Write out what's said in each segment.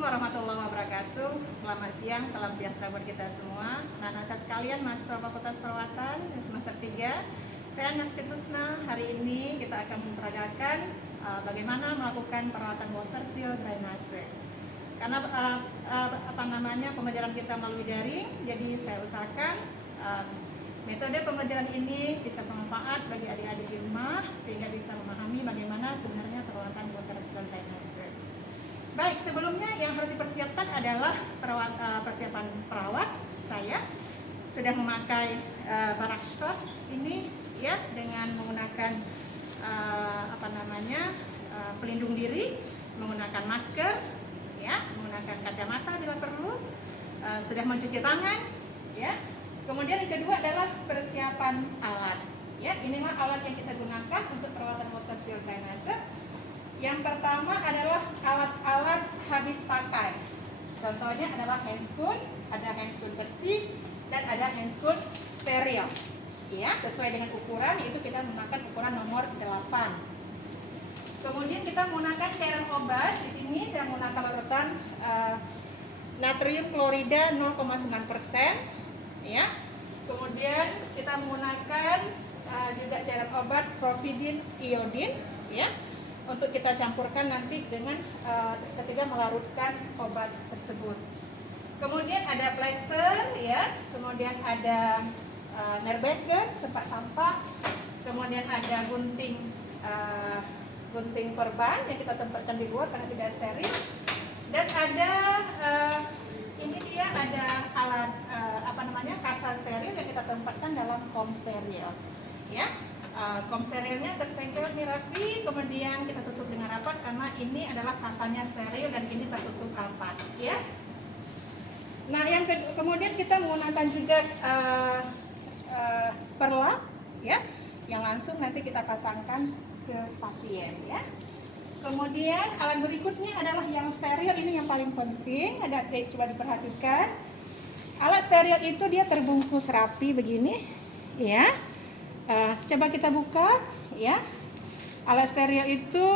Assalamualaikum warahmatullahi wabarakatuh. Selamat siang, salam sejahtera buat kita semua. Anak-anak saya sekalian, mahasiswa Fakultas Perawatan semester 3. Saya Nas Cikusna. Hari ini kita akan memperagakan bagaimana melakukan perawatan water seal drainase. Karena pembelajaran kita melalui daring, jadi saya usahakan metode pembelajaran ini bisa bermanfaat bagi adik-adik di rumah sehingga bisa memahami bagaimana sebenarnya perawatan water seal drainase. Baik, sebelumnya yang harus dipersiapkan adalah persiapan perawat. Saya sudah memakai barak stop ini ya, dengan menggunakan pelindung diri, menggunakan masker ya, menggunakan kacamata bila perlu, sudah mencuci tangan ya. Kemudian yang kedua adalah persiapan alat ya. Inilah alat yang kita gunakan untuk perawatan water seal drainase. Yang pertama adalah alat-alat habis pakai. Contohnya adalah handscoon, ada handscoon bersih dan ada handscoon steril. Ya, sesuai dengan ukuran, yaitu kita menggunakan ukuran nomor 8. Kemudian kita menggunakan cairan obat. Di sini saya menggunakan larutan natrium klorida 0,9%. Ya. Kemudian kita menggunakan juga cairan obat providin iodin. Ya. Untuk kita campurkan nanti dengan ketika melarutkan obat tersebut. Kemudian ada plester ya, kemudian ada nerbeker tempat sampah, kemudian ada gunting perban yang kita tempatkan di luar karena tidak steril, dan ada ini dia ada alat kasa steril yang kita tempatkan dalam kom steril ya. Kom sterilnya tersegel rapi, kemudian kita tutup dengan rapat karena ini adalah kasanya steril dan ini tertutup rapat ya. Nah, kemudian kita menggunakan juga perlak ya, yang langsung nanti kita pasangkan ke pasien ya. Kemudian alat berikutnya adalah yang steril, ini yang paling penting, coba diperhatikan. Alat steril itu dia terbungkus rapi begini ya. Coba kita buka ya. Alat steril itu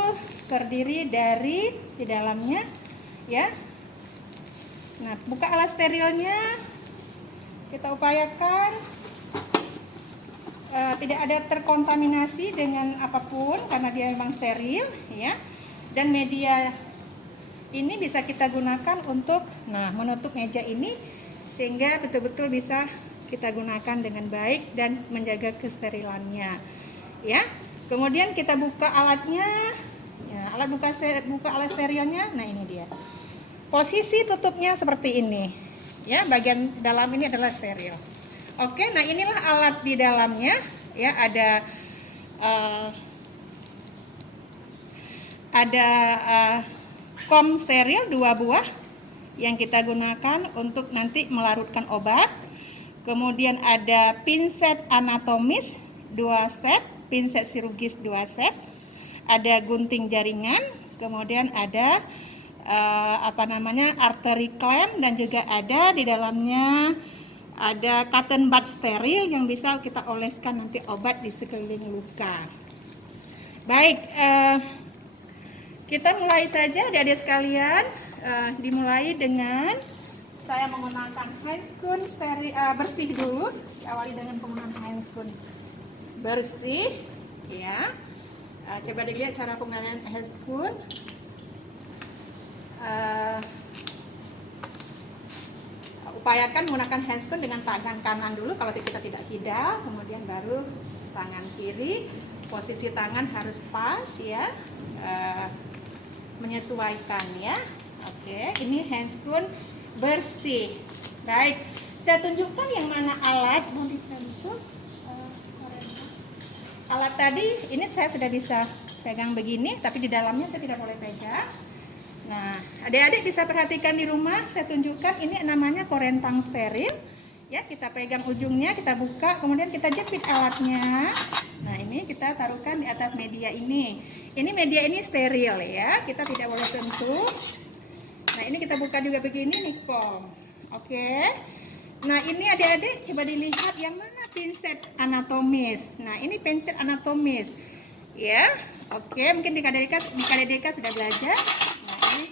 terdiri dari di dalamnya ya. Nah, buka alat sterilnya, kita upayakan tidak ada terkontaminasi dengan apapun karena dia memang steril ya. Dan media ini bisa kita gunakan untuk menutup meja ini sehingga betul-betul bisa kita gunakan dengan baik dan menjaga kesterilannya ya. Kemudian kita buka alatnya ya, buka alat sterilnya. Nah, ini dia posisi tutupnya seperti ini ya, bagian dalam ini adalah steril. Oke, nah inilah alat di dalamnya ya, ada kom steril 2 buah yang kita gunakan untuk nanti melarutkan obat. Kemudian ada pinset anatomis 2 set, pinset chirurgis 2 set, ada gunting jaringan, kemudian ada arteri clamp, dan juga ada di dalamnya ada cotton bud steril yang bisa kita oleskan nanti obat di sekeliling luka. Baik, kita mulai saja adik-adik sekalian. Dimulai dengan saya menggunakan handscoon bersih dulu. Diawali dengan penggunaan handscoon bersih ya. Coba dilihat cara penggunaan handscoon. Upayakan menggunakan handscoon dengan tangan kanan dulu kalau kita tidak kidal, kemudian baru tangan kiri. Posisi tangan harus pas ya, menyesuaikan ya. Oke, ini handscoon bersih. Baik, saya tunjukkan yang mana alat. Alat tadi ini saya sudah bisa pegang begini, tapi di dalamnya saya tidak boleh pegang. Nah, adik-adik bisa perhatikan di rumah, saya tunjukkan ini namanya korentang steril ya. Kita pegang ujungnya, kita buka, kemudian kita jepit alatnya. Nah, ini kita taruhkan di atas media ini. Ini media ini steril ya, kita tidak boleh sentuh. Nah, ini kita buka juga begini nih kom. Oke. Nah, ini adik-adik coba dilihat yang mana pinset anatomis. Nah, ini pinset anatomis ya. Oke, mungkin di KDDK sudah belajar. Nah, ini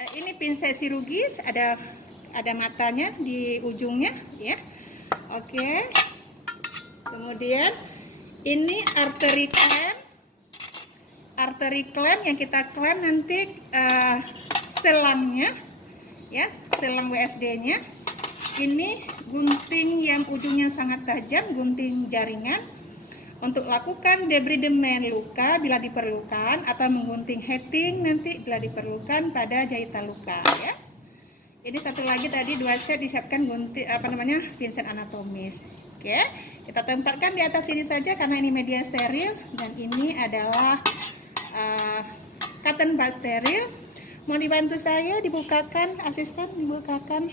Ini pinset chirurgis, ada matanya di ujungnya, ya. Oke. Kemudian ini arteri klem yang kita klem nanti selangnya, ya, selang WSD-nya. Ini gunting yang ujungnya sangat tajam, gunting jaringan. Untuk lakukan debridemen luka bila diperlukan, atau menggunting heating nanti bila diperlukan pada jahitan luka, ya. Ini satu lagi tadi 2 set disiapkan gunting pinset anatomis. Oke, kita tempatkan di atas sini saja karena ini media steril, dan ini adalah cotton bud steril. Mau dibantu saya dibukakan, asisten dibukakan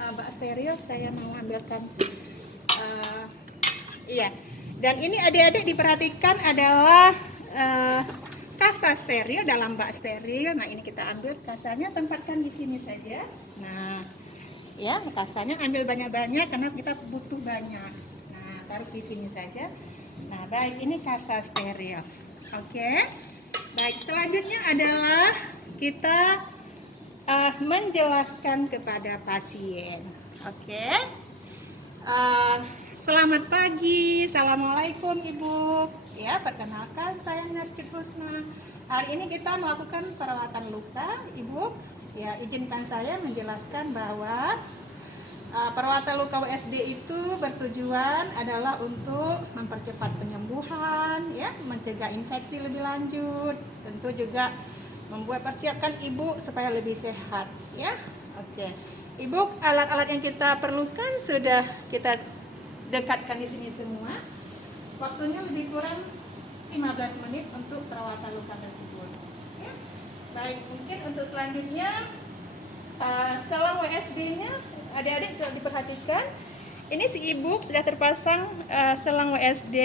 bud steril, saya mau ambilkan. Iya. Dan ini adik-adik diperhatikan adalah kasa steril dalam bak steril. Nah, ini kita ambil kasanya, tempatkan di sini saja. Nah, ya, kasanya ambil banyak-banyak karena kita butuh banyak. Nah, taruh di sini saja. Nah, baik, ini kasa steril. Oke. Baik, selanjutnya adalah kita menjelaskan kepada pasien. Oke. Selamat pagi, assalamualaikum Ibu. Ya, perkenalkan saya Naskit Husna. Hari ini kita melakukan perawatan luka, Ibu. Ya, izinkan saya menjelaskan bahwa perawatan luka WSD itu bertujuan adalah untuk mempercepat penyembuhan, ya, mencegah infeksi lebih lanjut, tentu juga persiapkan Ibu supaya lebih sehat, ya. Oke. Ibu, alat-alat yang kita perlukan sudah kita dekatkan di sini semua. Waktunya lebih kurang 15 menit untuk perawatan luka tersebut. Ya. Baik, mungkin untuk selanjutnya selang WSD-nya adik-adik sudah diperhatikan. Ini si Ibu sudah terpasang selang WSD,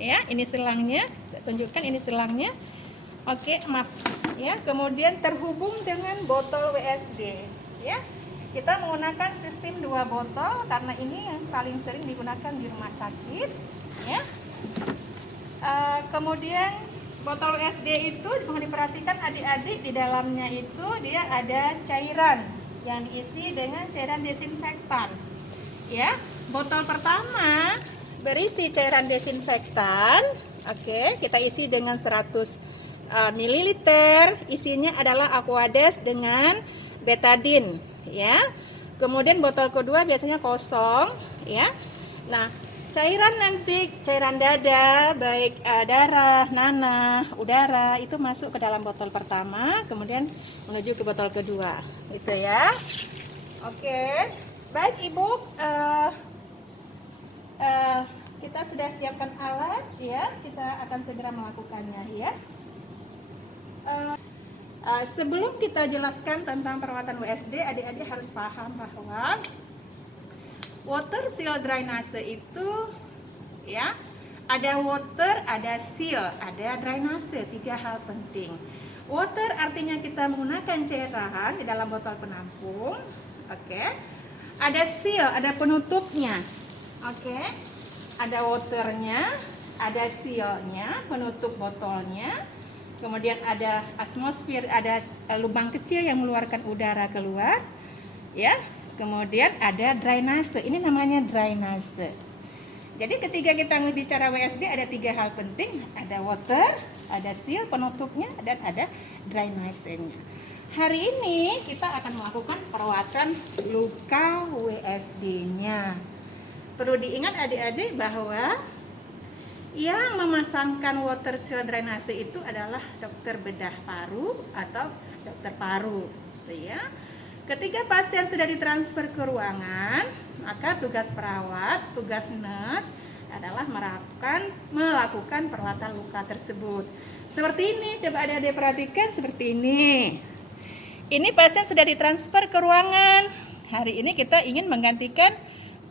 ya. Ini selangnya, saya tunjukkan ini selangnya. Oke, maaf, ya. Kemudian terhubung dengan botol WSD, ya. Kita menggunakan sistem 2 botol karena ini yang paling sering digunakan di rumah sakit, ya. Kemudian botol WSD itu mohon diperhatikan adik-adik, di dalamnya itu dia ada cairan yang diisi dengan cairan desinfektan, ya. Botol pertama berisi cairan desinfektan. Oke, kita isi dengan 100 ml. Isinya adalah Aquades dengan betadine, ya. Kemudian botol kedua biasanya kosong, ya. Nah, cairan dada, baik darah, nanah, udara itu masuk ke dalam botol pertama, kemudian menuju ke botol kedua, gitu ya. Oke, baik Ibu, kita sudah siapkan alat, ya. Kita akan segera melakukannya, ya. Sebelum kita jelaskan tentang perawatan WSD, adik-adik harus paham bahwa water seal drainase itu, ya, ada water, ada seal, ada drainase, 3 hal penting. Water artinya kita menggunakan cairan di dalam botol penampung, oke. Ada seal, ada penutupnya, oke. Ada waternya, ada sealnya, penutup botolnya. Kemudian ada atmosfer, ada lubang kecil yang mengeluarkan udara keluar, ya. Kemudian ada drainase, ini namanya drainase. Jadi ketika kita bicara WSD ada 3 hal penting, ada water, ada seal penutupnya, dan ada drainasenya. Hari ini kita akan melakukan perawatan luka WSD-nya. Perlu diingat adik-adik bahwa yang memasangkan water seal drainase itu adalah dokter bedah paru atau dokter paru, gitu ya. Ketika pasien sudah ditransfer ke ruangan, maka tugas perawat, tugas nurse adalah melakukan perawatan luka tersebut. Seperti ini, coba adik-adik perhatikan seperti ini. Ini pasien sudah ditransfer ke ruangan. Hari ini kita ingin menggantikan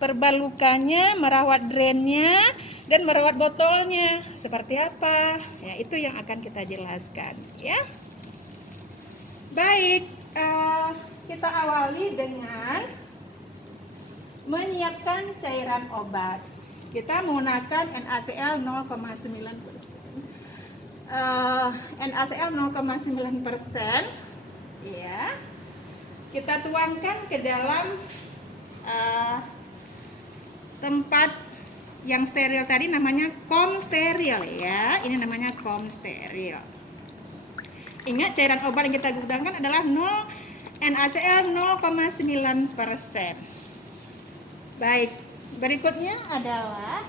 perban lukanya, merawat drainnya, dan merawat botolnya. Seperti apa? Ya, itu yang akan kita jelaskan, ya. Baik, kita awali dengan menyiapkan cairan obat. Kita menggunakan NaCl 0,9%. NaCl 0,9%. ya. Kita tuangkan ke dalam tempat yang steril tadi, namanya kom steril ya. Ini namanya kom steril. Ingat, cairan obat yang kita gunakan adalah NaCl 0,9%. Baik, berikutnya adalah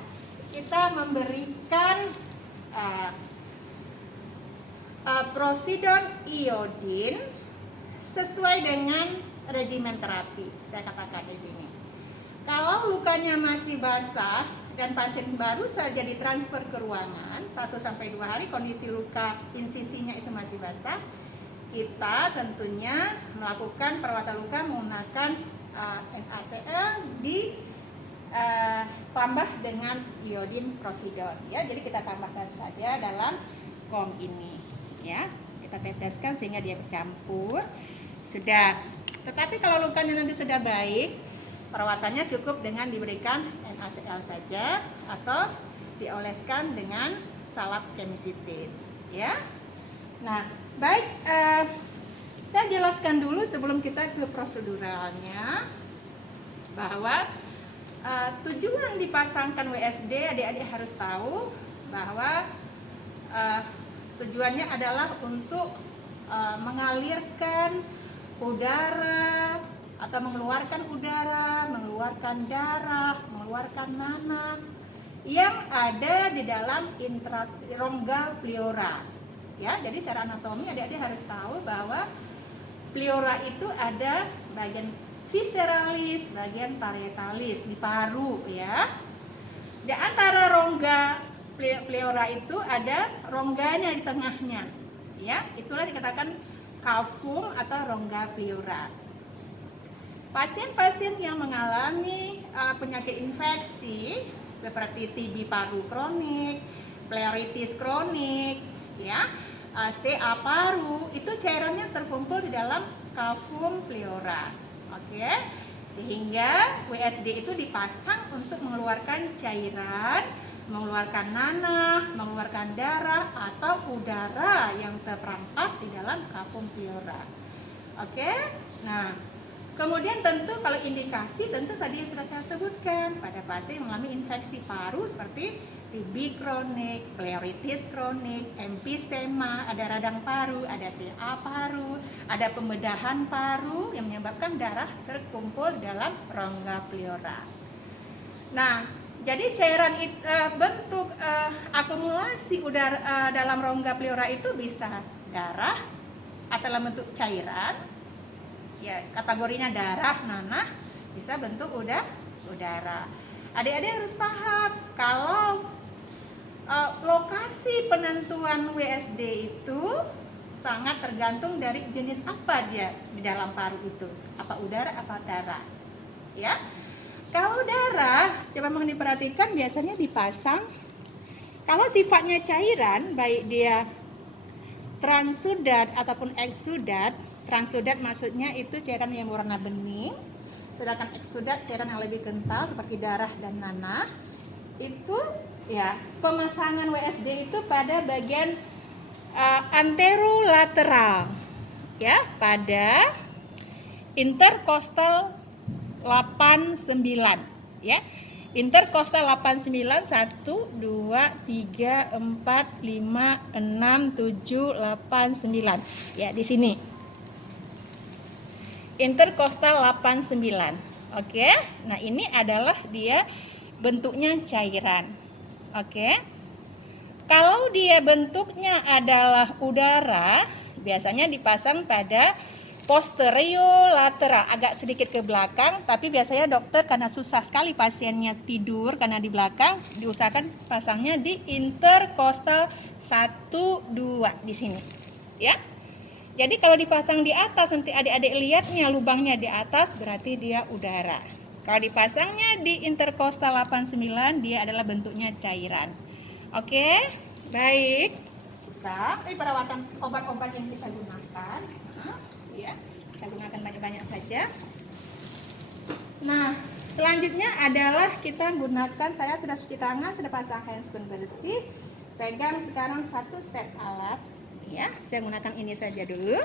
kita memberikan Providon iodin sesuai dengan regimen terapi. Saya katakan di sini. Kalau lukanya masih basah dan pasien baru saja ditransfer ke ruangan 1-2 hari, kondisi luka insisinya itu masih basah, kita tentunya melakukan perawatan luka menggunakan NaCl tambah dengan iodin Providon ya. Jadi kita tambahkan saja dalam kom ini ya. Kita teteskan sehingga dia bercampur. Sudah. Tetapi kalau lukanya nanti sudah baik, perawatannya cukup dengan diberikan NaCl saja atau dioleskan dengan salap kemisitin ya. Nah, baik, saya jelaskan dulu sebelum kita ke proseduralnya bahwa tujuan dipasangkan WSD, adik-adik harus tahu bahwa tujuannya adalah untuk mengalirkan udara atau mengeluarkan udara, mengeluarkan darah, mengeluarkan nanah yang ada di dalam rongga pleura. Ya, jadi secara anatomi adik-adik harus tahu bahwa pleura itu ada bagian visceralis, bagian parietalis di paru ya. Di antara rongga pleura itu ada rongganya di tengahnya. Ya, itulah dikatakan cavum atau rongga pleura. Pasien-pasien yang mengalami penyakit infeksi seperti TB paru kronik, pleuritis kronik, ya, CA paru, itu cairannya terkumpul di dalam cavum pleura. Oke, sehingga WSD itu dipasang untuk mengeluarkan cairan, mengeluarkan nanah, mengeluarkan darah atau udara yang terperangkap di dalam cavum pleura. Oke, nah kemudian tentu kalau indikasi tentu tadi yang sudah saya sebutkan pada pasien yang mengalami infeksi paru seperti TB kronik, pleuritis kronik, emfisema, ada radang paru, ada CA paru, ada pembedahan paru yang menyebabkan darah terkumpul dalam rongga pleura. Nah, jadi cairan bentuk akumulasi udara dalam rongga pleura itu bisa darah atau dalam bentuk cairan. Ya, kategorinya darah, nanah, bisa bentuk udara. Adik-adik harus paham kalau lokasi penentuan WSD itu sangat tergantung dari jenis apa dia di dalam paru itu, apa udara, apa darah. Ya, kalau darah, coba mohon diperhatikan biasanya dipasang kalau sifatnya cairan, baik dia transudat ataupun eksudat. Transudat maksudnya itu cairan yang warna bening, sedangkan eksudat cairan yang lebih kental seperti darah dan nanah. Itu ya, pemasangan WSD itu pada bagian anterolateral ya, pada interkostal 89 ya. Interkostal 89 1 2 3 4 5 6 7 8 9 ya, di sini. Interkostal 89. Oke. Nah, ini adalah dia bentuknya cairan. Oke. Kalau dia bentuknya adalah udara, biasanya dipasang pada posterolateral, agak sedikit ke belakang, tapi biasanya dokter karena susah sekali pasiennya tidur karena di belakang, diusahakan pasangnya di interkostal 1 2 di sini. Ya. Jadi kalau dipasang di atas, nanti adik-adik lihatnya lubangnya di atas, berarti dia udara. Kalau dipasangnya di interkostal 89, dia adalah bentuknya cairan. Oke, baik. Ini perawatan obat-obat yang kita gunakan. Ya, kita gunakan banyak-banyak saja. Nah, selanjutnya adalah kita gunakan, saya sudah cuci tangan, sudah pasang handscoon bersih. Pegang sekarang satu set alat. Ya, saya gunakan ini saja dulu.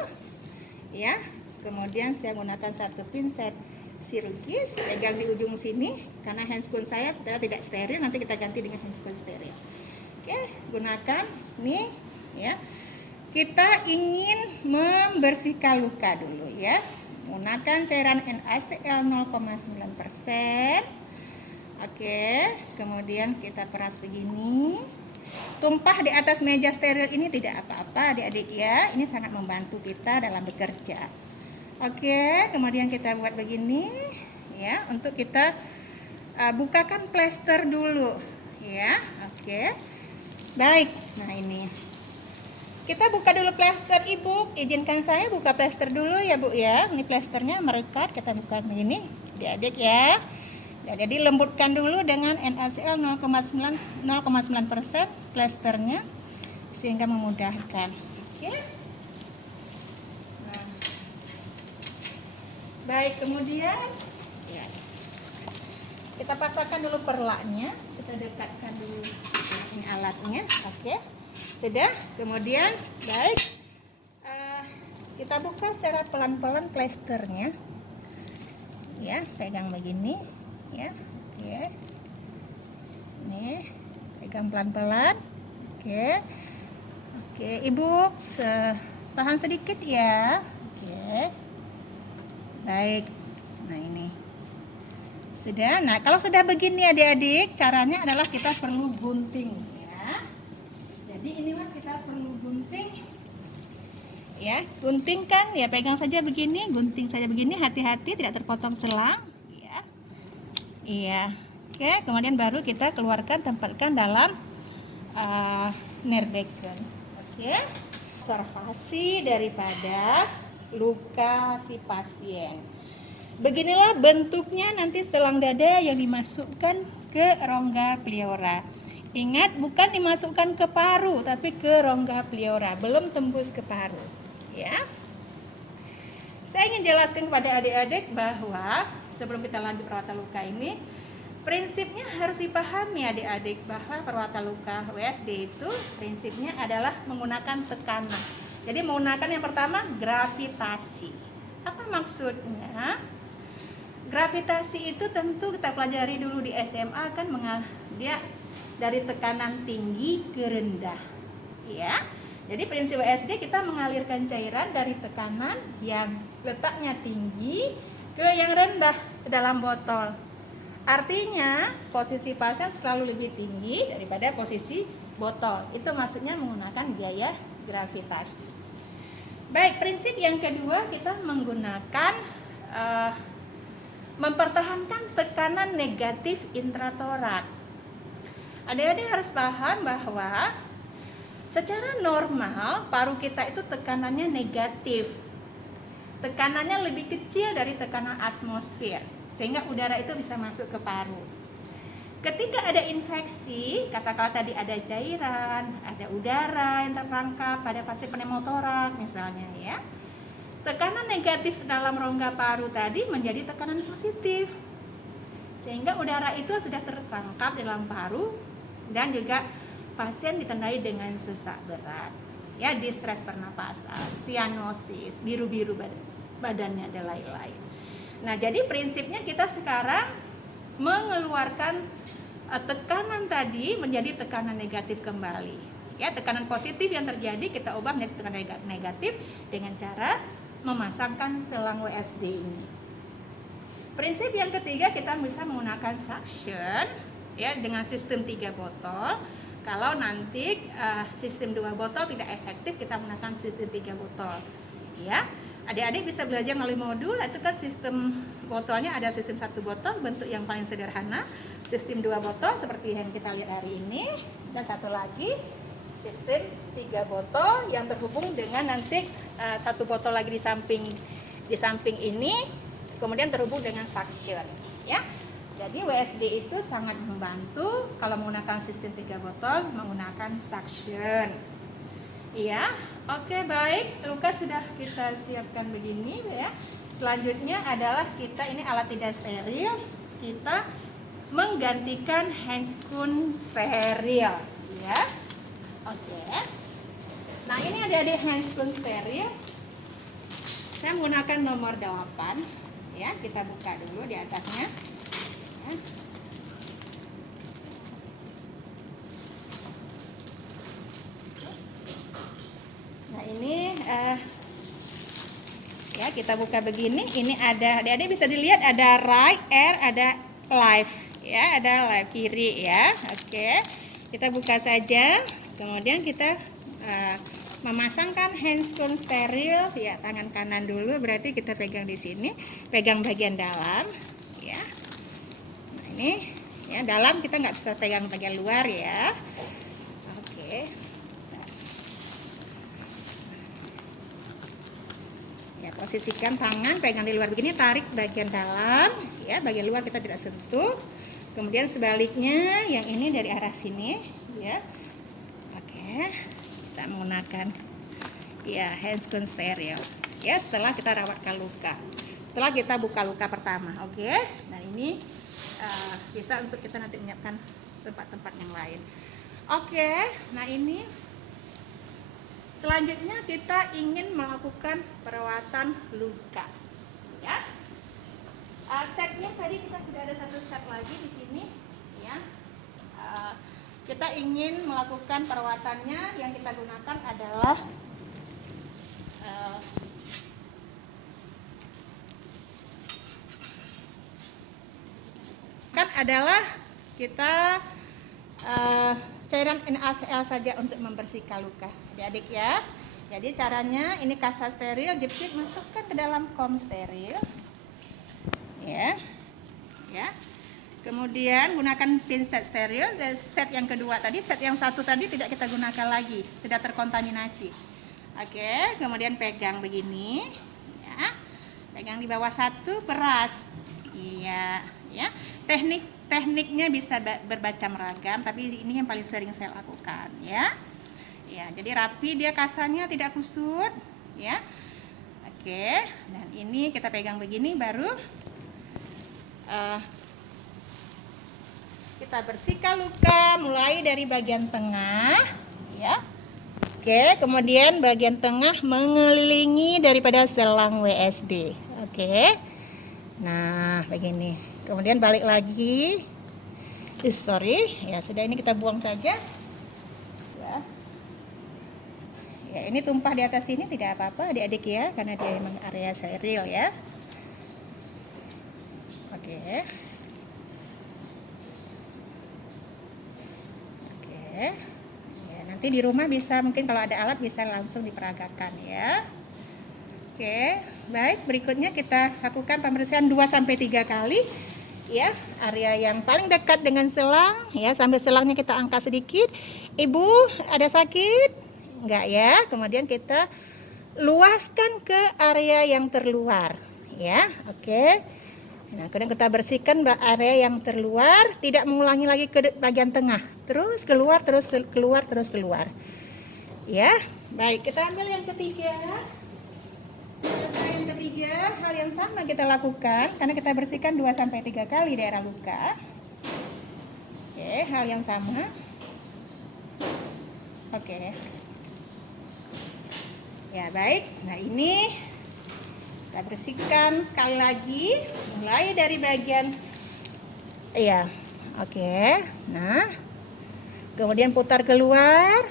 ya. Kemudian saya gunakan satu pinset chirurgis, pegang di ujung sini karena handscoon saya tidak steril, nanti kita ganti dengan handscoon steril. Oke, gunakan nih ya. Kita ingin membersihkan luka dulu ya. Menggunakan cairan NaCl 0,9%. Oke, kemudian kita peras begini. Tumpah di atas meja steril ini tidak apa-apa adik-adik ya. Ini sangat membantu kita dalam bekerja. Oke, kemudian kita buat begini ya, untuk kita bukakan plester dulu ya. Oke. Baik. Nah, ini. Kita buka dulu plester Ibu. Izinkan saya buka plester dulu ya Bu ya. Ini plesternya merekat, kita buka begini. Adik-adik ya. Jadi lembutkan dulu dengan NaCl 0,9% plesternya sehingga memudahkan. Oke. Nah. Baik, kemudian ya, kita pasangkan dulu perlaknya. Kita dekatkan dulu ini alatnya. Oke. Sudah. Kemudian baik, kita buka secara pelan-pelan plesternya. Ya, pegang begini. Ya, oke. Nih, pegang pelan-pelan. Oke. Oke, Ibu, tahan sedikit ya. Oke. Baik. Nah, ini. Sudah. Nah, kalau sudah begini adik-adik, caranya adalah kita perlu gunting ya. Jadi inilah kita perlu gunting. Ya, guntingkan ya, pegang saja begini, gunting saja begini, hati-hati tidak terpotong selang. Iya, oke. Kemudian baru kita keluarkan, tempatkan dalam nerbekan. Oke. Observasi daripada luka si pasien. Beginilah bentuknya nanti selang dada yang dimasukkan ke rongga pleura. Ingat, bukan dimasukkan ke paru, tapi ke rongga pleura, belum tembus ke paru. Ya. Saya ingin jelaskan kepada adik-adik bahwa sebelum kita lanjut perawatan luka ini, prinsipnya harus dipahami adik-adik bahwa perawatan luka WSD itu prinsipnya adalah menggunakan tekanan. Jadi menggunakan yang pertama gravitasi. Apa maksudnya? Gravitasi itu tentu kita pelajari dulu di SMA kan, dia dari tekanan tinggi ke rendah. Ya. Jadi prinsip WSD kita mengalirkan cairan dari tekanan yang letaknya tinggi ke yang rendah ke dalam botol. Artinya posisi pasien selalu lebih tinggi daripada posisi botol. Itu maksudnya menggunakan gaya gravitasi. Baik, prinsip yang kedua kita menggunakan mempertahankan tekanan negatif intratorak. Adik-adik harus paham bahwa secara normal paru kita itu tekanannya negatif. Tekanannya lebih kecil dari tekanan atmosfer, sehingga udara itu bisa masuk ke paru. Ketika ada infeksi, katakanlah tadi ada cairan, ada udara yang terperangkap pada pasien pneumotoraks misalnya ya. Tekanan negatif dalam rongga paru tadi menjadi tekanan positif. Sehingga udara itu sudah terperangkap dalam paru dan juga pasien ditandai dengan sesak berat. Ya, distres pernapasan, sianosis, biru-biru badannya dan lain-lain. Nah, jadi prinsipnya kita sekarang mengeluarkan tekanan tadi menjadi tekanan negatif kembali. Ya, tekanan positif yang terjadi kita ubah menjadi tekanan negatif dengan cara memasangkan selang WSD ini. Prinsip yang ketiga kita bisa menggunakan suction ya dengan sistem 3 botol. Kalau nanti sistem 2 botol tidak efektif, kita menggunakan sistem 3 botol. Ya, adik-adik bisa belajar melalui modul. Itu kan sistem botolnya ada sistem 1 botol, bentuk yang paling sederhana. Sistem 2 botol seperti yang kita lihat hari ini. Dan satu lagi sistem 3 botol yang terhubung dengan nanti 1 botol lagi di samping ini, kemudian terhubung dengan suction. Ya. Jadi WSD itu sangat membantu kalau menggunakan sistem 3 botol, menggunakan suction. Iya, oke baik. Luka sudah kita siapkan begini ya. Selanjutnya adalah kita ini alat tidak steril. Kita menggantikan handscoon steril ya. Oke. Nah, ini adik-adik handscoon steril. Saya menggunakan nomor 8. Ya, kita buka dulu di atasnya. Ya. Nah, ini ya kita buka begini. Ini ada, adik-adik bisa dilihat ada right, air, ada live. Ya, ada live kiri ya. Oke. Kita buka saja. Kemudian kita memasangkan handscreen steril ya, tangan kanan dulu, berarti kita pegang di sini, pegang bagian dalam ya. Nah, ini ya, dalam kita nggak bisa pegang bagian luar ya. Oke. Ya, posisikan tangan pegang di luar begini, tarik bagian dalam ya, bagian luar kita tidak sentuh. Kemudian sebaliknya yang ini dari arah sini ya. Oke. Kita menggunakan ya handscreen steril ya, setelah kita rawatkan luka, setelah kita buka luka pertama. Oke. Nah, ini bisa untuk kita nanti menyiapkan tempat-tempat yang lain. Oke. Nah, ini selanjutnya kita ingin melakukan perawatan luka ya. Setnya tadi kita sudah ada satu set lagi di sini ya. Kita ingin melakukan perawatannya, yang kita gunakan adalah kita cairan NaCl saja untuk membersihkan luka, adik-adik ya. Jadi caranya ini kasa steril, jepit, masukkan ke dalam kom steril ya. Ya. Kemudian gunakan pinset steril. Dan set yang kedua tadi, set yang satu tadi tidak kita gunakan lagi, sudah terkontaminasi. Oke, kemudian pegang begini ya. Pegang di bawah satu, peras. Iya, ya. Tekniknya bisa bermacam ragam, tapi ini yang paling sering saya lakukan ya. Ya, jadi rapi dia, kasarnya tidak kusut ya. Oke, dan ini kita pegang begini, baru kita bersihkan luka mulai dari bagian tengah ya. Oke, kemudian bagian tengah mengelilingi daripada selang WSD. Oke. Nah, begini. Kemudian balik lagi. Ya sudah, ini kita buang saja. Ya. Ya, ini tumpah di atas sini tidak apa-apa adik-adik ya, karena dia memang area steril ya. Oke. Ya, nanti di rumah bisa, mungkin kalau ada alat bisa langsung diperagakan ya. Oke, baik, berikutnya kita lakukan pembersihan 2-3 kali ya, area yang paling dekat dengan selang ya, sampai selangnya kita angkat sedikit. Ibu, ada sakit? Enggak ya. Kemudian kita luaskan ke area yang terluar ya. Oke. Nah, kemudian kita bersihkan area yang terluar, tidak mengulangi lagi ke bagian tengah. Terus keluar, terus keluar, terus keluar. Ya, baik, kita ambil yang ketiga. Selesai yang ketiga, hal yang sama kita lakukan, karena kita bersihkan 2-3 kali daerah luka. Oke, hal yang sama. Oke. Ya, baik. Nah, ini kita bersihkan sekali lagi, mulai dari bagian ya. Oke. Nah, kemudian putar keluar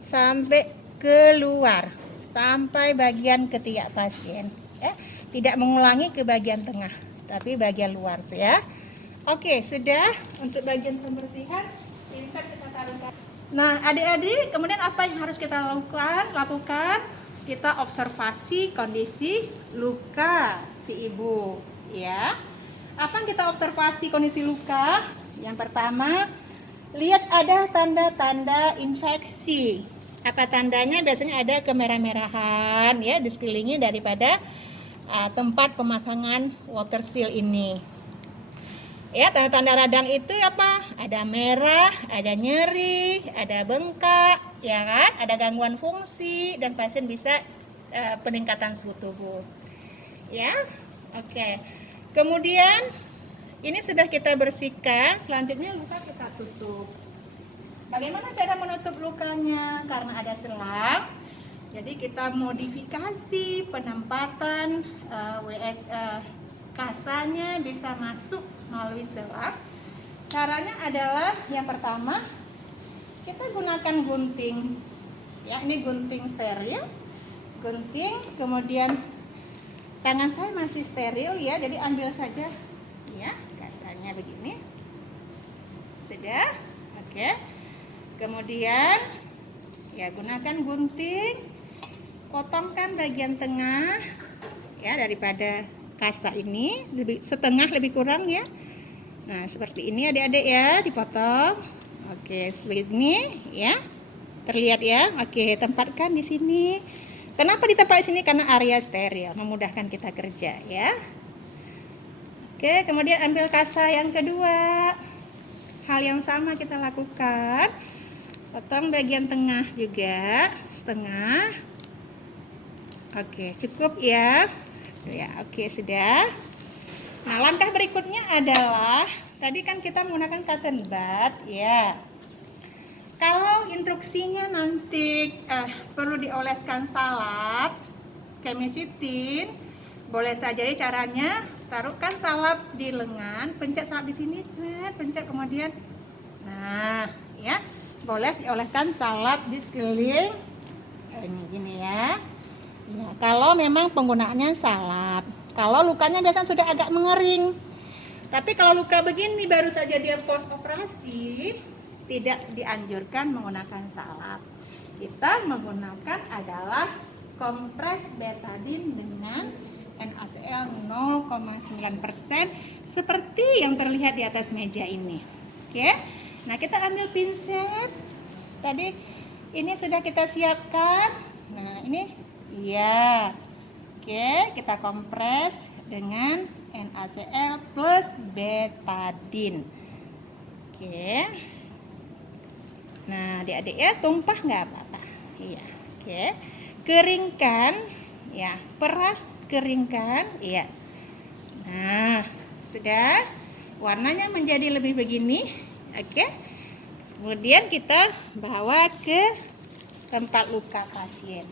sampai keluar, sampai bagian ketiak pasien ya. Tidak mengulangi ke bagian tengah, tapi bagian luar ya. Oke, sudah untuk bagian pembersihan. Bisa kita taruhkan. Nah, adik-adik, kemudian apa yang harus kita lakukan? Kita observasi kondisi luka si ibu ya. Apa yang kita observasi kondisi luka? Yang pertama, lihat ada tanda-tanda infeksi. Apa tandanya? Biasanya ada kemerah-merahan ya di sekelilingnya daripada tempat pemasangan water seal ini. Ya, tanda-tanda radang itu apa? Ada merah, ada nyeri, ada bengkak, ya kan? Ada gangguan fungsi dan pasien bisa peningkatan suhu tubuh. Ya. Oke. Kemudian ini sudah kita bersihkan, selanjutnya luka kita tutup. Bagaimana cara menutup lukanya? Karena ada selang, Jadi kita modifikasi penempatan kasanya bisa masuk melalui selat. Caranya adalah yang pertama, kita gunakan gunting. Ya, ini gunting steril. Gunting, kemudian tangan saya masih steril ya, jadi ambil saja ya, kasanya begini. Sudah. Oke. Kemudian ya, gunakan gunting, potongkan bagian tengah ya, daripada kasa ini setengah lebih kurang ya. Nah, seperti ini adik-adik ya, dipotong. Oke, seperti ini ya. Terlihat ya. Oke, tempatkan di sini. Kenapa ditempatkan di sini? Karena area steril, memudahkan kita kerja ya. Oke, kemudian ambil kasa yang kedua. Hal yang sama kita lakukan. Potong bagian tengah juga, setengah. Oke, cukup ya. Ya, oke, sudah. Nah, langkah berikutnya adalah tadi kan kita menggunakan cotton bud ya. Kalau instruksinya nanti perlu dioleskan salap kemisitin, boleh saja. Jadi caranya taruhkan salap di lengan, pencet salap di sini, pencet kemudian. Nah, ya. Boleh dioleskan salap di sekeliling ini gini ya. Ya, kalau memang penggunaannya salap. Kalau lukanya biasanya sudah agak mengering. Tapi kalau luka begini baru saja dia post operasi, tidak dianjurkan menggunakan salap. Kita menggunakan adalah kompres betadine dengan NaCl 0,9% seperti yang terlihat di atas meja ini. Oke. Nah, kita ambil pinset. Tadi ini sudah kita siapkan. Nah, ini iya. Oke, kita kompres dengan NaCl plus betadine. Oke. Nah, adik-adik ya, tumpah nggak apa-apa. Iya. Oke. Keringkan, ya. Peras, keringkan, iya. Nah, sudah. Warnanya menjadi lebih begini. Oke. Kemudian kita bawa ke tempat luka pasien.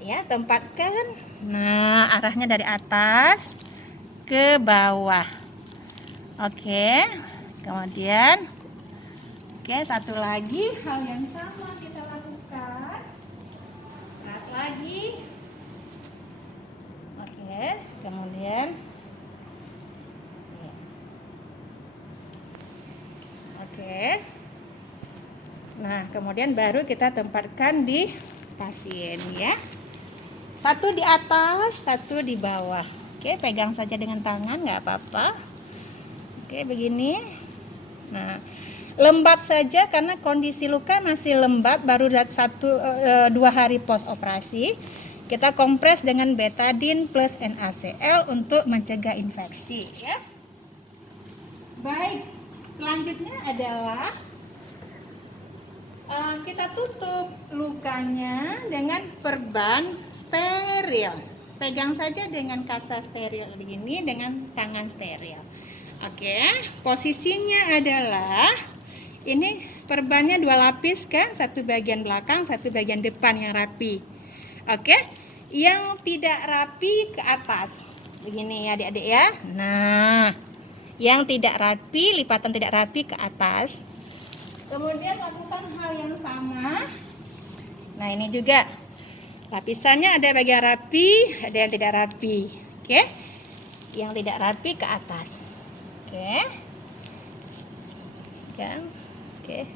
Ya, tempatkan. Nah, arahnya dari atas ke bawah. Oke. Kemudian satu lagi hal yang sama kita lakukan. Keras lagi. Oke, kemudian oke. Nah, kemudian baru kita tempatkan di pasien ya. Satu di atas, satu di bawah. Oke, pegang saja dengan tangan, nggak apa-apa. Oke, begini. Nah, lembab saja karena kondisi luka masih lembab, baru 1-2 hari post operasi. Kita kompres dengan betadine plus NaCl untuk mencegah infeksi ya. Baik, selanjutnya adalah kita tutup lukanya dengan perban steril. Pegang saja dengan kasa steril begini dengan tangan steril. Oke, posisinya adalah ini perbannya 2 lapis kan, satu bagian belakang, satu bagian depan yang rapi. Oke, yang tidak rapi ke atas. Begini ya adik-adik ya. Nah, yang tidak rapi, lipatan tidak rapi ke atas. Kemudian lakukan hal yang sama. Nah, ini juga lapisannya ada bagian rapi, ada yang tidak rapi. Oke. Yang tidak rapi ke atas. Oke. Oke.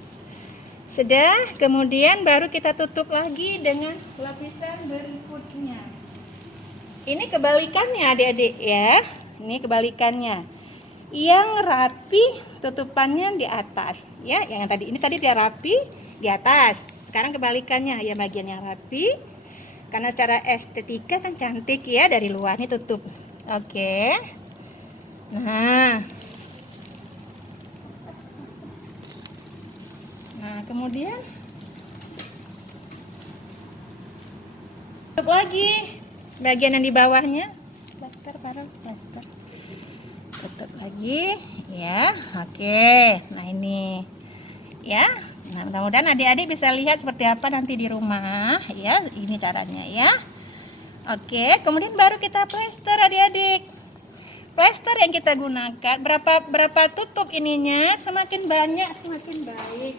Sudah, kemudian baru kita tutup lagi dengan lapisan berikutnya. Ini kebalikannya adik-adik ya. Ini kebalikannya. Yang rapi tutupannya di atas ya, yang tadi ini tadi dia rapi di atas. Sekarang kebalikannya ya, bagian yang rapi karena secara estetika kan cantik ya, dari luar ini tutup. Oke. Nah, kemudian tutup lagi bagian yang di bawahnya, plaster baru plaster. Tutup lagi ya. Oke, nah ini ya, Nah, mudah-mudahan adik-adik bisa lihat seperti apa nanti di rumah ya. Ini caranya ya. Oke, kemudian baru kita plester adik-adik. Plester yang kita gunakan berapa tutup ininya, semakin banyak semakin baik.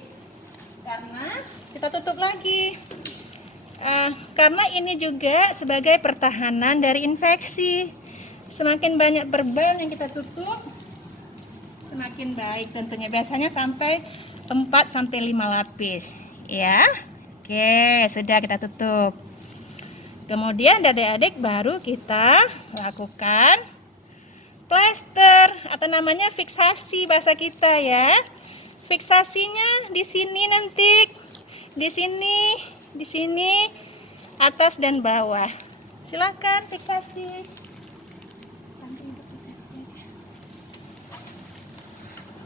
Karena kita tutup lagi. Karena ini juga sebagai pertahanan dari infeksi. Semakin banyak perban yang kita tutup, semakin baik tentunya. Biasanya sampai 4 sampai 5 lapis, ya. Oke, sudah kita tutup. Kemudian adik-adik baru kita lakukan plester atau namanya fiksasi bahasa kita ya. Fiksasinya di sini nanti, di sini atas dan bawah. Silakan fiksasi.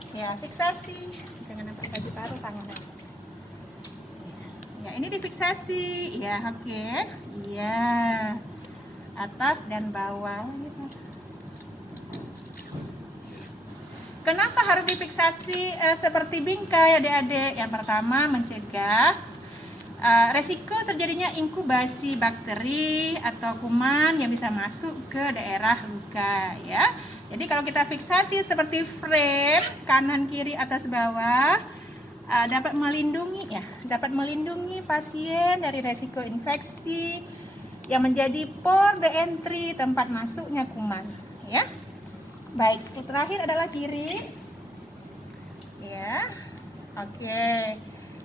Ya, fiksasi. Jangan nampak baju baru tangannya. Ya, ini difiksasi. Ya, oke. Iya. Atas dan bawah. Kenapa harus difiksasi seperti bingkai adik-adik? Yang pertama mencegah resiko terjadinya inkubasi bakteri atau kuman yang bisa masuk ke daerah luka ya. Jadi kalau kita fiksasi seperti frame kanan kiri atas bawah dapat melindungi pasien dari resiko infeksi yang menjadi port the entry, tempat masuknya kuman ya. Baik, terakhir adalah kiri ya. Oke.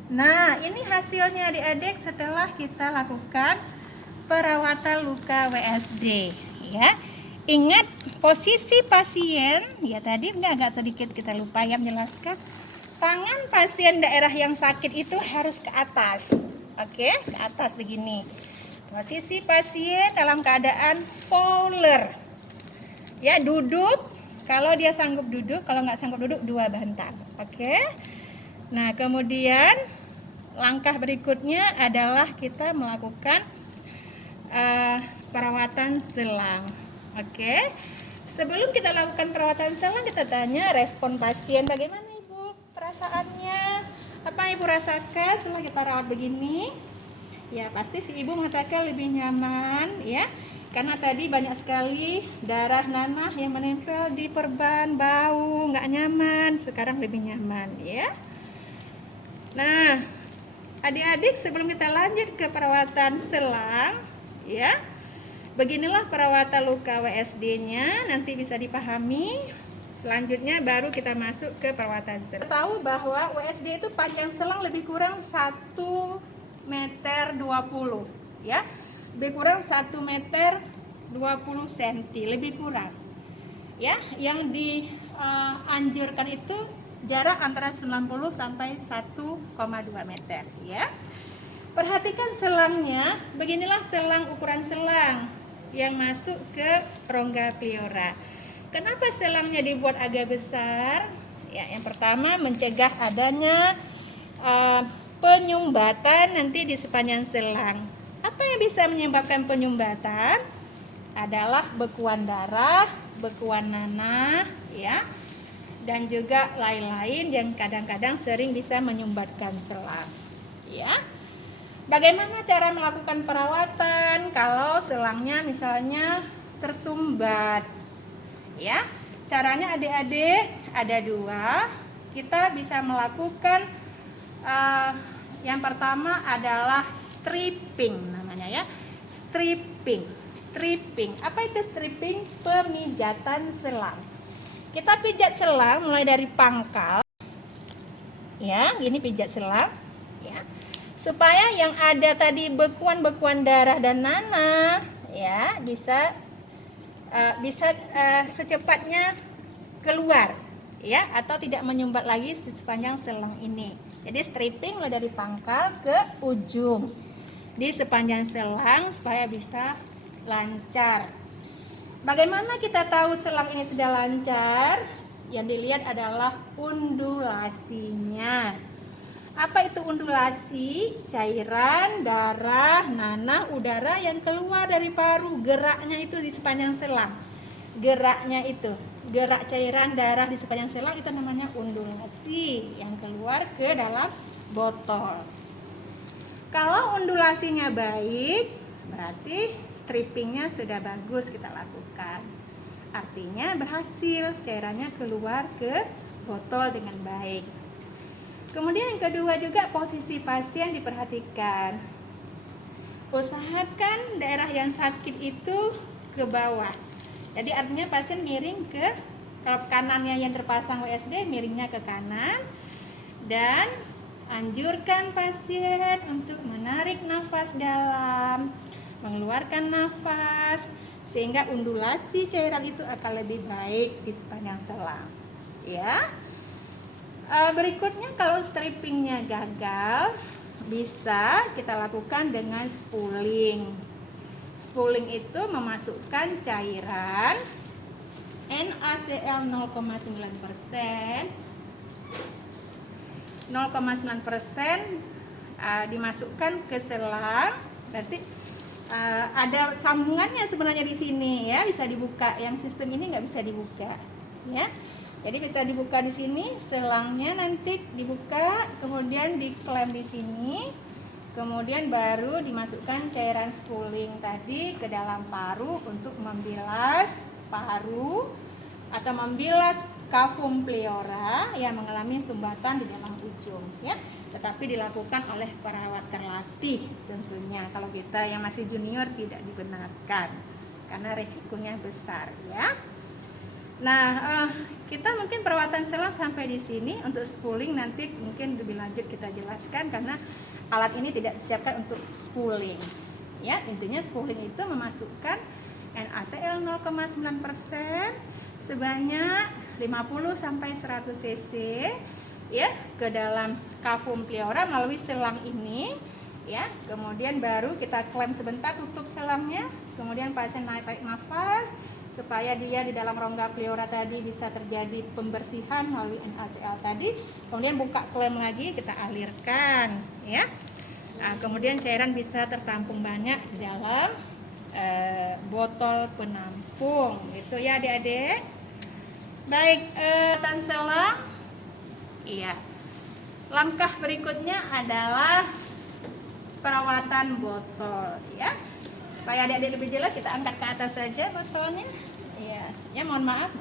Nah, ini hasilnya adik-adik setelah kita lakukan perawatan luka WSD ya. Ingat posisi pasien ya, tadi agak sedikit kita lupa ya menjelaskan. Tangan pasien daerah yang sakit itu harus ke atas. Oke, ke atas begini. Posisi pasien dalam keadaan Fowler. Ya, duduk kalau dia sanggup duduk, kalau nggak sanggup duduk 2 bantal. Oke. Nah, kemudian langkah berikutnya adalah kita melakukan perawatan selang. Oke. Sebelum kita lakukan perawatan selang, kita tanya respon pasien bagaimana Ibu perasaannya? Apa Ibu rasakan setelah kita rawat begini? Ya, pasti si Ibu mengatakan lebih nyaman ya. Karena tadi banyak sekali darah nanah yang menempel di perban, bau, nggak nyaman. Sekarang lebih nyaman ya. Nah, adik-adik sebelum kita lanjut ke perawatan selang ya, beginilah perawatan luka WSD-nya, nanti bisa dipahami. Selanjutnya baru kita masuk ke perawatan selang. Kita tahu bahwa WSD itu panjang selang lebih kurang 1,20 meter ya. Lebih kurang 1,20 meter lebih kurang. Ya, yang dianjurkan itu jarak antara 90 sampai 1,2 meter ya. Perhatikan selangnya, beginilah selang ukuran selang yang masuk ke rongga pleura. Kenapa selangnya dibuat agak besar? Ya, yang pertama mencegah adanya penyumbatan nanti di sepanjang selang. Apa yang bisa menyebabkan penyumbatan? Adalah bekuan darah, bekuan nanah, ya, dan juga lain-lain yang kadang-kadang sering bisa menyumbatkan selang, ya. Bagaimana cara melakukan perawatan kalau selangnya misalnya tersumbat? Ya, caranya adik-adik ada 2. Kita bisa melakukan yang pertama adalah stripping namanya ya. Stripping. Apa itu stripping? Pemijatan selang. Kita pijat selang mulai dari pangkal. Ya, gini pijat selang ya. Supaya yang ada tadi bekuan-bekuan darah dan nanah ya bisa secepatnya keluar ya, atau tidak menyumbat lagi sepanjang selang ini. Jadi stripping mulai dari pangkal ke ujung di sepanjang selang supaya bisa lancar. Bagaimana kita tahu selang ini sudah lancar? Yang dilihat adalah undulasinya. Apa itu undulasi? Cairan, darah, nanah, udara yang keluar dari paru. Geraknya itu di sepanjang selang. Geraknya itu, gerak cairan darah di sepanjang selang itu namanya undulasi yang keluar ke dalam botol. Kalau undulasinya baik, berarti strippingnya sudah bagus kita lakukan. Artinya berhasil, cairannya keluar ke botol dengan baik. Kemudian yang kedua juga posisi pasien diperhatikan. Usahakan daerah yang sakit itu ke bawah. Jadi artinya pasien miring ke, kalau kanannya yang terpasang WSD, miringnya ke kanan. Dan anjurkan pasien untuk menarik nafas dalam, mengeluarkan nafas, sehingga undulasi cairan itu akan lebih baik di sepanjang selang. Ya. Berikutnya kalau strippingnya gagal, bisa kita lakukan dengan spooling. Spooling itu memasukkan cairan NaCl 0,9%, 0,9% dimasukkan ke selang. Berarti ada sambungannya sebenarnya di sini ya, bisa dibuka. Yang sistem ini nggak bisa dibuka ya. Jadi bisa dibuka di sini, selangnya nanti dibuka, kemudian diklem di sini, kemudian baru dimasukkan cairan spooling tadi ke dalam paru untuk membilas paru atau membilas cavum pleura yang mengalami sumbatan di dalam ujung ya. Tetapi dilakukan oleh perawat terlatih tentunya. Kalau kita yang masih junior tidak dibenarkan karena resikonya besar ya. Nah, kita mungkin perawatan selang sampai di sini. Untuk spooling nanti mungkin lebih lanjut kita jelaskan karena alat ini tidak disiapkan untuk spooling. Ya, intinya spooling itu memasukkan NaCl 0,9% sebanyak 50 sampai 100 cc ya ke dalam cavum pleura melalui selang ini ya. Kemudian baru kita klem sebentar, tutup selangnya. Kemudian pasien naik nafas supaya dia di dalam rongga pleura tadi bisa terjadi pembersihan melalui NaCl tadi. Kemudian buka klem lagi, kita alirkan ya. Nah, kemudian cairan bisa tertampung banyak di dalam botol penampung. Itu ya adik-adik. Baik, dan selang. Iya. Langkah berikutnya adalah perawatan botol ya. Supaya adik-adik lebih jelas, kita angkat ke atas saja botolnya. Iya, ya mohon maaf.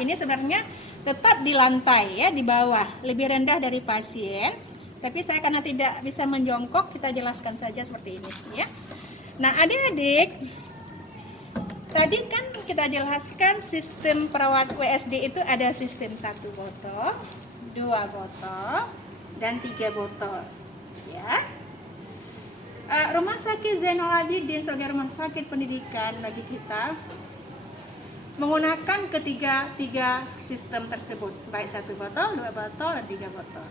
Ini sebenarnya tetap di lantai ya, di bawah, lebih rendah dari pasien. Tapi saya karena tidak bisa menjongkok, kita jelaskan saja seperti ini ya. Nah, adik-adik, tadi kan kita jelaskan sistem perawat WSD itu ada sistem 1 botol, 2 botol, dan 3 botol ya. Rumah sakit Zainal Abidin sebagai rumah sakit pendidikan bagi kita menggunakan tiga sistem tersebut, baik 1 botol, 2 botol, dan 3 botol.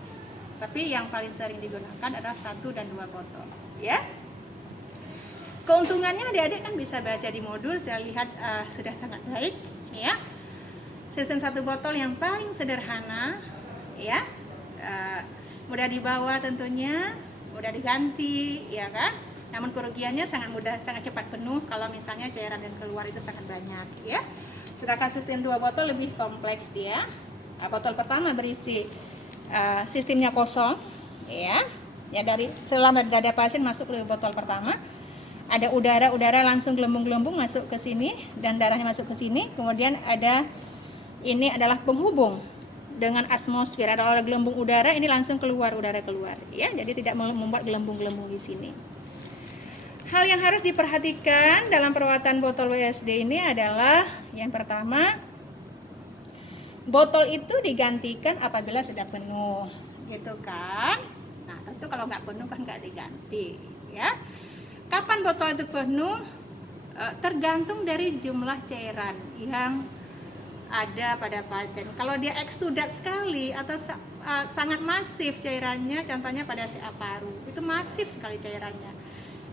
Tapi yang paling sering digunakan adalah 1 dan 2 botol ya. Keuntungannya adik-adik kan bisa baca di modul, saya lihat sudah sangat baik ya. Sistem 1 botol yang paling sederhana ya, mudah dibawa tentunya, mudah diganti ya kan. Namun kerugiannya sangat mudah, sangat cepat penuh kalau misalnya cairan yang keluar itu sangat banyak ya. Sedangkan sistem 2 botol lebih kompleks dia. Botol pertama berisi sistemnya kosong ya. Ya, dari selama dada pasien masuk ke botol pertama, ada udara langsung gelembung-gelembung masuk ke sini dan darahnya masuk ke sini. Kemudian ada, ini adalah penghubung dengan atmosfer, ada gelembung udara, ini langsung keluar, udara keluar ya. Jadi tidak membuat gelembung-gelembung di sini. Hal yang harus diperhatikan dalam perawatan botol WSD ini adalah yang pertama, botol itu digantikan apabila sudah penuh gitu kan. Nah, tentu kalau nggak penuh kan nggak diganti ya. Kapan botol itu penuh? Tergantung dari jumlah cairan yang ada pada pasien. Kalau dia eksudat sekali atau sangat masif cairannya, contohnya pada CA paru, itu masif sekali cairannya,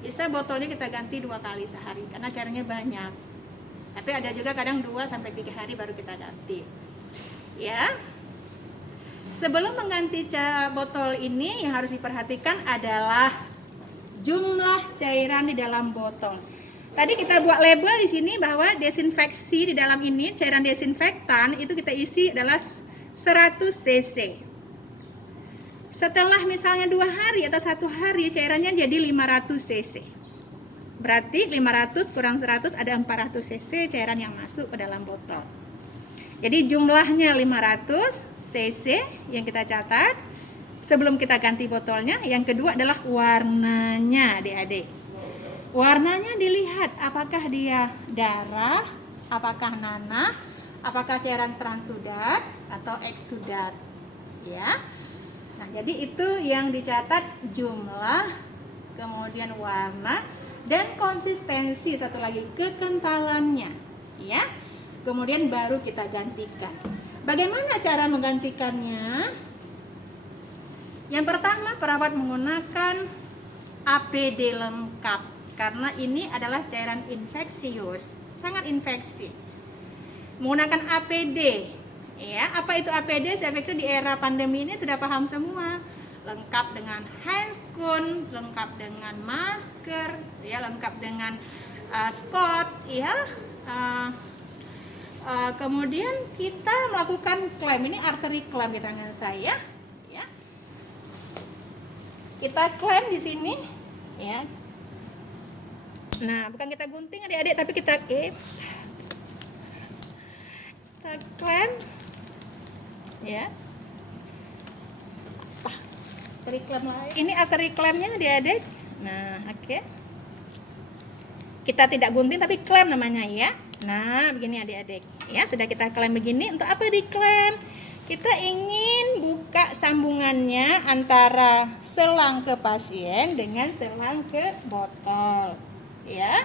bisa botolnya kita ganti 2 kali sehari karena cairannya banyak. Tapi ada juga kadang 2-3 hari baru kita ganti ya. Sebelum mengganti botol ini, yang harus diperhatikan adalah jumlah cairan di dalam botol. Tadi kita buat label di sini bahwa desinfeksi di dalam ini, cairan desinfektan itu kita isi adalah 100 cc. Setelah misalnya 2 hari atau 1 hari cairannya jadi 500 cc. Berarti 500 kurang 100 ada 400 cc cairan yang masuk ke dalam botol. Jadi jumlahnya 500 cc yang kita catat sebelum kita ganti botolnya. Yang kedua adalah warnanya, adik-adik. Warnanya dilihat apakah dia darah, apakah nanah, apakah cairan transudat atau eksudat, ya. Nah, jadi itu yang dicatat jumlah, kemudian warna dan konsistensi, satu lagi kekentalannya, ya. Kemudian baru kita gantikan. Bagaimana cara menggantikannya? Yang pertama, perawat menggunakan APD lengkap karena ini adalah cairan infeksius, sangat infeksi. Menggunakan APD, ya. Apa itu APD? Saya pikir di era pandemi ini sudah paham semua. Lengkap dengan handscoon, lengkap dengan masker, ya, lengkap dengan scot, ya. Kemudian kita melakukan klaim. Ini arteri klaim di tangan saya, ya. Kita klaim di sini, ya. Nah, bukan kita gunting adik-adik, tapi kita klaim, ya. Arteri klaim lain. Ini arteri klaimnya adik-adik. Nah, oke. Kita tidak gunting tapi klaim namanya, ya. Nah, begini adik-adik. Ya, sudah kita klaim begini. Untuk apa diklaim? Kita ingin buka sambungannya antara selang ke pasien dengan selang ke botol, ya.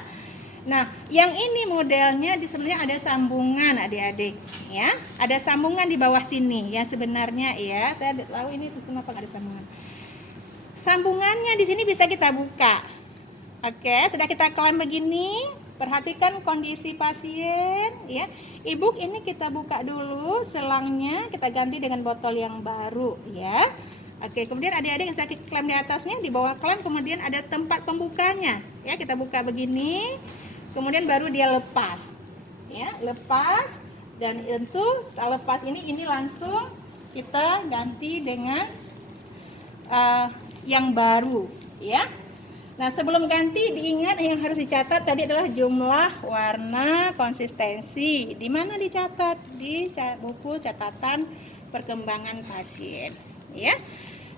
Nah, yang ini modelnya sebenarnya ada sambungan adik-adik, ya. Ada sambungan di bawah sini yang sebenarnya, ya. Saya tahu ini kenapa nggak ada sambungan. Sambungannya di sini bisa kita buka. Oke, sudah kita klaim begini. Perhatikan kondisi pasien, ya. Ibu, ini kita buka dulu selangnya, kita ganti dengan botol yang baru, ya. Oke, kemudian adik-adik yang saya klaim di atasnya, di bawah klaim kemudian ada tempat pembukanya, ya. Kita buka begini, kemudian baru dia lepas, ya, lepas. Dan itu setelah lepas ini langsung kita ganti dengan yang baru, ya. Nah, sebelum ganti diingat yang harus dicatat tadi adalah jumlah, warna, konsistensi. Di mana dicatat? Di buku catatan perkembangan pasien, ya.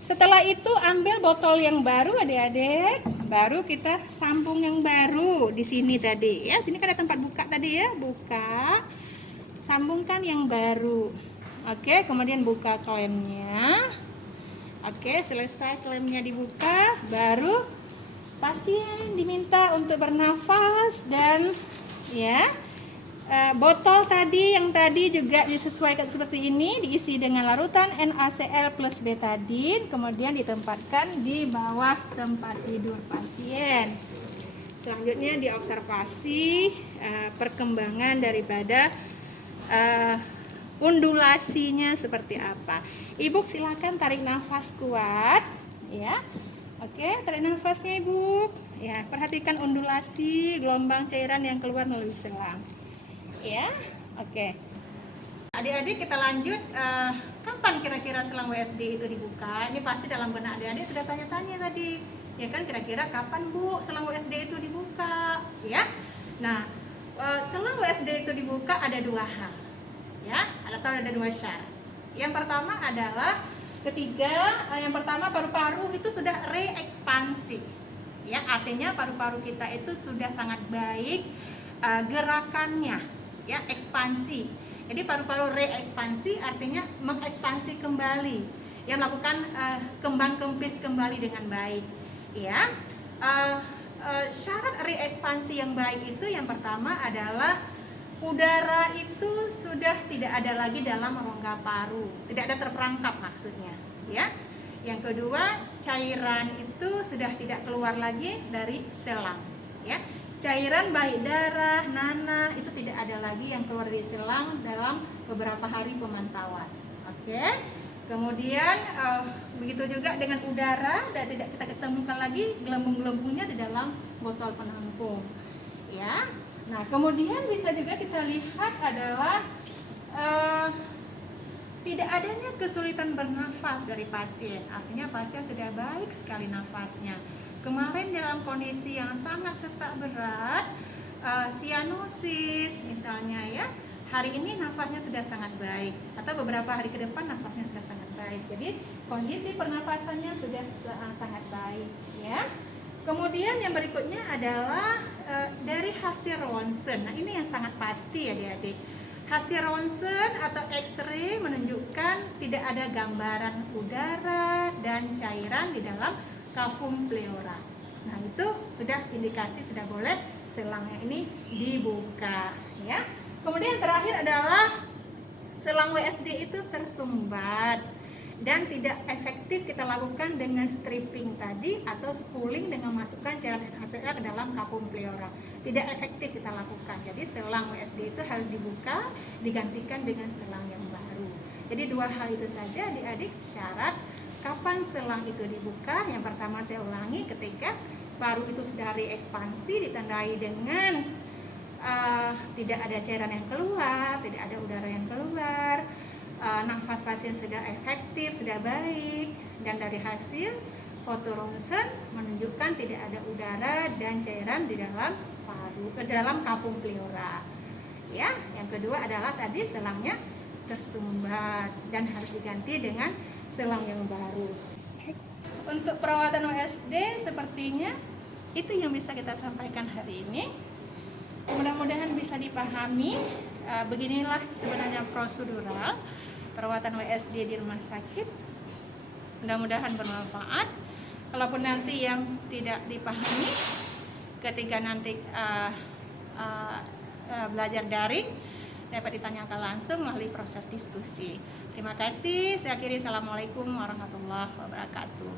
Setelah itu ambil botol yang baru adik-adik, baru kita sambung yang baru di sini tadi, ya. Ini kan ada tempat buka tadi, ya. Buka, sambungkan yang baru. Oke, kemudian buka klaimnya. Oke, selesai klaimnya dibuka, baru pasien diminta untuk bernafas dan, ya, botol tadi yang tadi juga disesuaikan seperti ini, diisi dengan larutan NaCl plus betadine, kemudian ditempatkan di bawah tempat tidur pasien. Selanjutnya diobservasi perkembangan daripada undulasinya seperti apa. Ibu silakan tarik nafas kuat, ya. Oke, tarik nafasnya Ibu. Ya, perhatikan undulasi gelombang cairan yang keluar melalui selang. Ya, oke. Adik-adik kita lanjut. Kapan kira-kira selang WSD itu dibuka? Ini pasti dalam benak adik-adik sudah tanya-tanya tadi. Ya kan, kira-kira kapan Bu selang WSD itu dibuka? Ya. Nah, selang WSD itu dibuka ada 2 hal. Ya, atau ada 2 syarat. Yang pertama adalah yang pertama paru-paru itu sudah reekspansi, ya, artinya paru-paru kita itu sudah sangat baik gerakannya, ya, ekspansi. Jadi paru-paru reekspansi artinya mengekspansi kembali, yang melakukan kembang kempis kembali dengan baik, ya. Syarat reekspansi yang baik itu yang pertama adalah udara itu sudah tidak ada lagi dalam rongga paru, tidak ada terperangkap maksudnya, ya. Yang kedua, cairan itu sudah tidak keluar lagi dari selang, ya. Cairan baik darah, nanah itu tidak ada lagi yang keluar dari selang dalam beberapa hari pemantauan. Oke. Kemudian begitu juga dengan udara dan tidak kita ketemukan lagi gelembung-gelembungnya di dalam botol penampung, ya. Nah, kemudian bisa juga kita lihat adalah Tidak adanya kesulitan bernafas dari pasien, artinya pasien sudah baik sekali nafasnya. Kemarin dalam kondisi yang sangat sesak berat, sianosis misalnya ya, hari ini nafasnya sudah sangat baik, atau beberapa hari ke depan nafasnya sudah sangat baik. Jadi kondisi pernapasannya sudah sangat baik ya. Kemudian yang berikutnya adalah dari hasil ronsen. Nah ini yang sangat pasti ya adik-adik. Hasil ronsen atau X-ray menunjukkan tidak ada gambaran udara dan cairan di dalam kafum pleura. Nah itu sudah indikasi sudah boleh selangnya ini dibuka ya. Kemudian terakhir adalah selang WSD itu tersumbat dan tidak efektif kita lakukan dengan stripping tadi atau spooling dengan masukkan cairan NaCl ke dalam kafum pleura. Tidak efektif kita lakukan. Jadi selang WSD itu harus dibuka, digantikan dengan selang yang baru. Jadi dua hal itu saja adik-adik syarat kapan selang itu dibuka. Yang pertama saya ulangi, ketika paru itu sudah reekspansi ditandai dengan tidak ada cairan yang keluar, tidak ada udara yang keluar, nafas pasien sudah efektif, sudah baik, dan dari hasil foto ronsen menunjukkan tidak ada udara dan cairan di dalam paru, ke dalam kafum pleura. Ya, yang kedua adalah tadi selangnya tersumbat dan harus diganti dengan selang yang baru. Untuk perawatan WSD sepertinya itu yang bisa kita sampaikan hari ini. Mudah-mudahan bisa dipahami. Beginilah sebenarnya prosedural perawatan WSD di rumah sakit. Mudah-mudahan bermanfaat. Kalaupun nanti yang tidak dipahami ketika nanti belajar daring dapat ditanyakan langsung melalui proses diskusi. Terima kasih. Saya akhiri. Assalamualaikum warahmatullahi wabarakatuh.